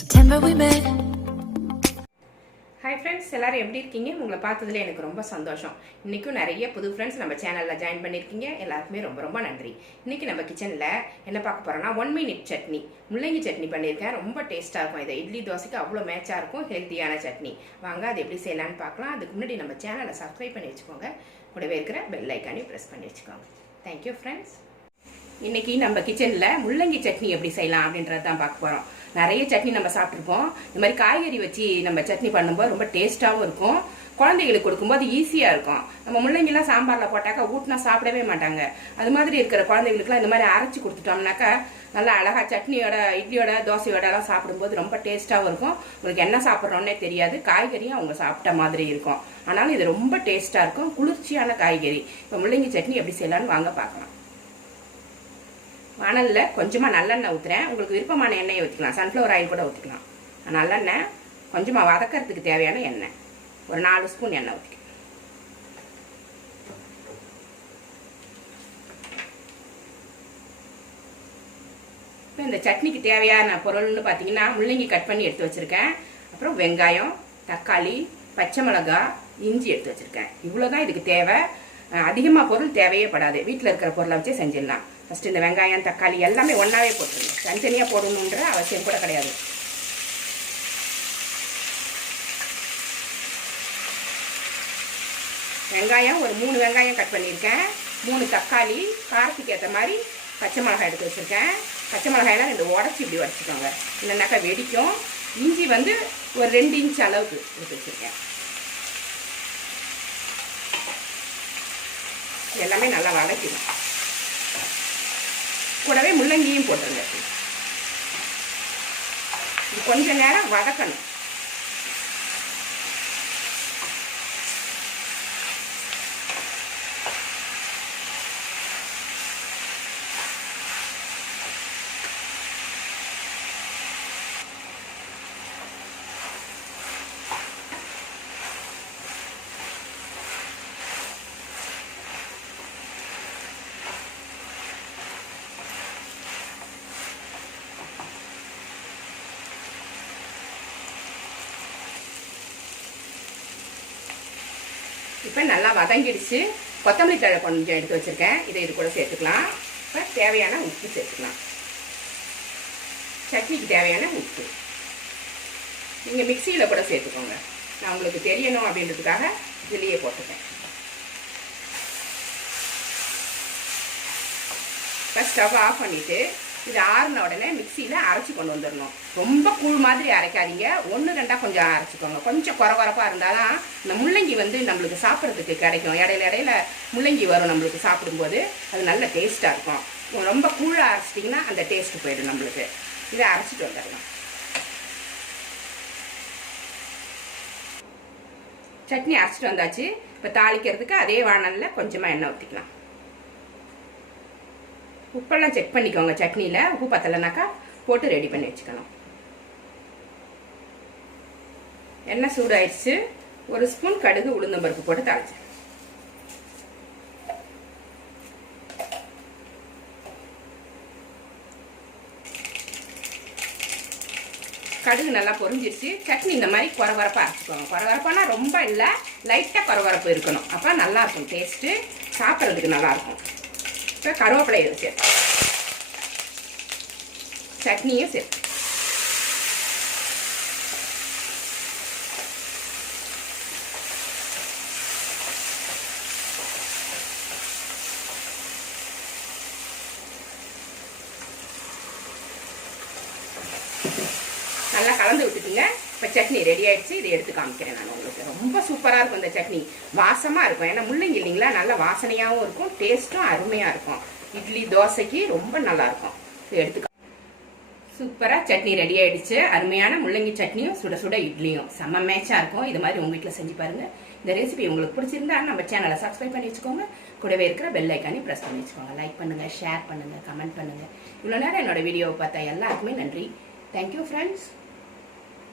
remember we met. Hi friends எல்லாரும் எப்படி இருக்கீங்க? உங்களை பார்த்ததுல எனக்கு ரொம்ப சந்தோஷம். இன்றைக்கும் நிறைய புது ஃப்ரெண்ட்ஸ் நம்ம சேனலில் ஜாயின் பண்ணியிருக்கீங்க எல்லாருக்குமே ரொம்ப ரொம்ப நன்றி. இன்றைக்கி நம்ம கிச்சனில் என்ன பார்க்க போகிறோம்னா ஒன் மினிட் சட்னி. முள்ளங்கி சட்னி பண்ணியிருக்கேன் ரொம்ப டேஸ்ட்டாக இருக்கும். இது இட்லி தோசைக்கு அவ்வளோ மேட்சாக இருக்கும். ஹெல்த்தியான சட்னி. வாங்க அது எப்படி செய்யலான்னு பார்க்கலாம். அதுக்கு முன்னாடி நம்ம சேனலை சப்ஸ்கிரைப் பண்ணி வச்சுக்கோங்க. கூடவே இருக்கிற பெல் ஐக்கானையும் ப்ரெஸ் பண்ணி வச்சுக்கோங்க. தேங்க்யூ ஃப்ரெண்ட்ஸ் இன்னைக்கு நம்ம கிச்சனில் முள்ளங்கி சட்னி எப்படி செய்யலாம் அப்படின்றது தான் பார்க்க போகிறோம் நிறைய சட்னி நம்ம சாப்பிட்ருப்போம் இந்த மாதிரி காய்கறி வச்சு நம்ம சட்னி பண்ணும்போது ரொம்ப டேஸ்ட்டாகவும் இருக்கும். குழந்தைகளுக்கு கொடுக்கும்போது ஈஸியாக இருக்கும். நம்ம முள்ளங்கிலாம் சாம்பாரில் போட்டாக்கா ஊட்டினா சாப்பிடவே மாட்டாங்க. அது மாதிரி இருக்கிற குழந்தைகளுக்குலாம் இந்த மாதிரி அரைச்சி கொடுத்துட்டோம்னாக்கா நல்லா அழகாக சட்னியோட இட்லியோட தோசையோட எல்லாம் சாப்பிடும்போது ரொம்ப டேஸ்ட்டாகவும் இருக்கும். உங்களுக்கு என்ன சாப்பிட்றோன்னே தெரியாது. காய்கறியும் அவங்க சாப்பிட்ட மாதிரி இருக்கும். ஆனாலும் இது ரொம்ப டேஸ்ட்டாக இருக்கும். குளிர்ச்சியான காய்கறி. இப்போ முள்ளங்கி சட்னி எப்படி செய்யலான்னு வாங்க பார்க்கலாம். மணலில் கொஞ்சமாக நல்லெண்ணெய் ஊற்றுறேன் உங்களுக்கு விருப்பமான எண்ணெயை ஊற்றிக்கலாம் சன்ஃப்ளவர் ஆயில் கூட ஊற்றிக்கலாம் நல்லெண்ணெய் கொஞ்சமாக வதக்கிறதுக்கு தேவையான எண்ணெய். ஒரு நாலு ஸ்பூன் எண்ணெய் ஊற்றிக்கலாம் இப்போ இந்த சட்னிக்கு தேவையான பொருள்னு பார்த்தீங்கன்னா முள்ளங்கி கட் பண்ணி எடுத்து வச்சுருக்கேன். அப்புறம் வெங்காயம் தக்காளி பச்சை மிளகாய் இஞ்சி எடுத்து வச்சுருக்கேன். இவ்வளோ தான் இதுக்கு தேவை. அதிகமாக பொருள் தேவையே படாது. வீட்டில் இருக்கிற பொருளை வச்சே செஞ்சிடலாம். ஃபஸ்ட்டு இந்த வெங்காயம் தக்காளி எல்லாமே ஒன்றாவே போட்டுருங்க தனித்தனியாக போடணுன்ற அவசியம் கூட கிடையாது. வெங்காயம் ஒரு மூணு வெங்காயம் கட் பண்ணியிருக்கேன். மூணு தக்காளி காரத்துக்கு ஏற்ற மாதிரி பச்சை மிளகாய் எடுத்து வச்சுருக்கேன். பச்சை மிளகாயெல்லாம் ரெண்டு உடச்சி இப்படி உடச்சிக்கோங்க. இல்லைனாக்கா வெடிக்கும். இஞ்சி வந்து ஒரு ரெண்டு இன்ச் அளவுக்கு எடுத்து வச்சுருக்கேன். எல்லாமே நல்லா வதக்கிடும் கூடவே முள்ளங்கியும் போட்டுருங்க. கொஞ்ச நேரம் வதக்கணும். இப்போ நல்லா வதங்கிடுச்சு. கொத்தமல்லி தழை கொஞ்சம் எடுத்து வச்சுருக்கேன். இதை இது கூட சேர்த்துக்கலாம். இப்போ தேவையான உப்பு சேர்த்துக்கலாம். சட்னிக்கு தேவையான உப்பு. நீங்கள் மிக்சியில் கூட சேர்த்துக்கோங்க. நான் உங்களுக்கு தெரியணும் அப்படின்றதுக்காக இதுலேயே போட்டுட்டேன் இப்போ ஸ்டவ் ஆஃப் பண்ணிவிட்டு இது ஆறுன உடனே மிக்சியில் அரைச்சி கொண்டு வந்துடணும். ரொம்ப கூழ் மாதிரி அரைக்காதீங்க. ஒன்று ரெண்டாக கொஞ்சம் அரைச்சிக்கோங்க. கொஞ்சம் குறை குறப்பாக இருந்தால் தான் இந்த முள்ளங்கி வந்து நம்மளுக்கு சாப்பிட்றதுக்கு கிடைக்கும். இடையில இடையில முள்ளங்கி வரும் நம்மளுக்கு சாப்பிடும்போது. அது நல்ல டேஸ்ட்டாக இருக்கும். ரொம்ப கூழாக அரைச்சிட்டிங்கன்னா அந்த டேஸ்ட்டு போயிடும் நம்மளுக்கு. இதை அரைச்சிட்டு வந்துடலாம். சட்னி அரைச்சிட்டு வந்தாச்சு. இப்போ தாளிக்கிறதுக்கு அதே வானலில் கொஞ்சமாக எண்ணெய் ஊற்றிக்கலாம் உப்பெல்லாம் செக் பண்ணிக்கோங்க சட்னியில். உப்பு பத்தலைனாக்கா போட்டு ரெடி பண்ணி வச்சுக்கணும். எண்ணெய் சூடாயிடுச்சு. ஒரு ஸ்பூன் கடுகு உளுந்தம்பருப்பு போட்டு தாளிச்சேன் கடுகு நல்லா பொரிஞ்சிருச்சு. சட்னி இந்த மாதிரி குறவரப்பாக அரைச்சிக்கோங்க. குறவரப்பானா ரொம்ப இல்லை லைட்டாக குறவரப்பு இருக்கணும். அப்போ நல்லாயிருக்கும் டேஸ்ட்டு சாப்பிட்றதுக்கு நல்லாயிருக்கும் இப்போ கருவேப்பிலையை சேர்த்து சட்னியும் சேர்த்து நல்லா கலந்து விட்டுட்டுங்க இப்போ சட்னி ரெடி ஆயிடுச்சு இதை எடுத்து காமிக்கிறேன் நான் உங்களுக்கு. ரொம்ப சூப்பராக இருக்கும் இந்த சட்னி. வாசமாக இருக்கும். ஏன்னா முள்ளங்கி இல்லைங்களா? நல்ல வாசனையாகவும் இருக்கும் டேஸ்ட்டும் அருமையாக இருக்கும். இட்லி தோசைக்கு ரொம்ப நல்லாயிருக்கும் இதை எடுத்து சூப்பராக சட்னி ரெடி ஆயிடுச்சு. அருமையான முள்ளங்கி சட்னியும் சுட சுட இட்லியும். செம்ம மேட்சாக இருக்கும். இது மாதிரி உங்கள் வீட்டில் செஞ்சு பாருங்கள் இந்த ரெசிபி உங்களுக்கு பிடிச்சிருந்தா நம்ம சேனலை சப்ஸ்கிரைப் பண்ணி வச்சுக்கோங்க. கூடவே இருக்கிற பெல் ஐக்கானையும் ப்ரெஸ் பண்ணி வச்சுக்கோங்க. லைக் பண்ணுங்கள் ஷேர் பண்ணுங்கள் கமெண்ட் பண்ணுங்க. இவ்வளோ நேரம் என்னோட வீடியோவை பார்த்தா எல்லாருக்குமே நன்றி. Thank you friends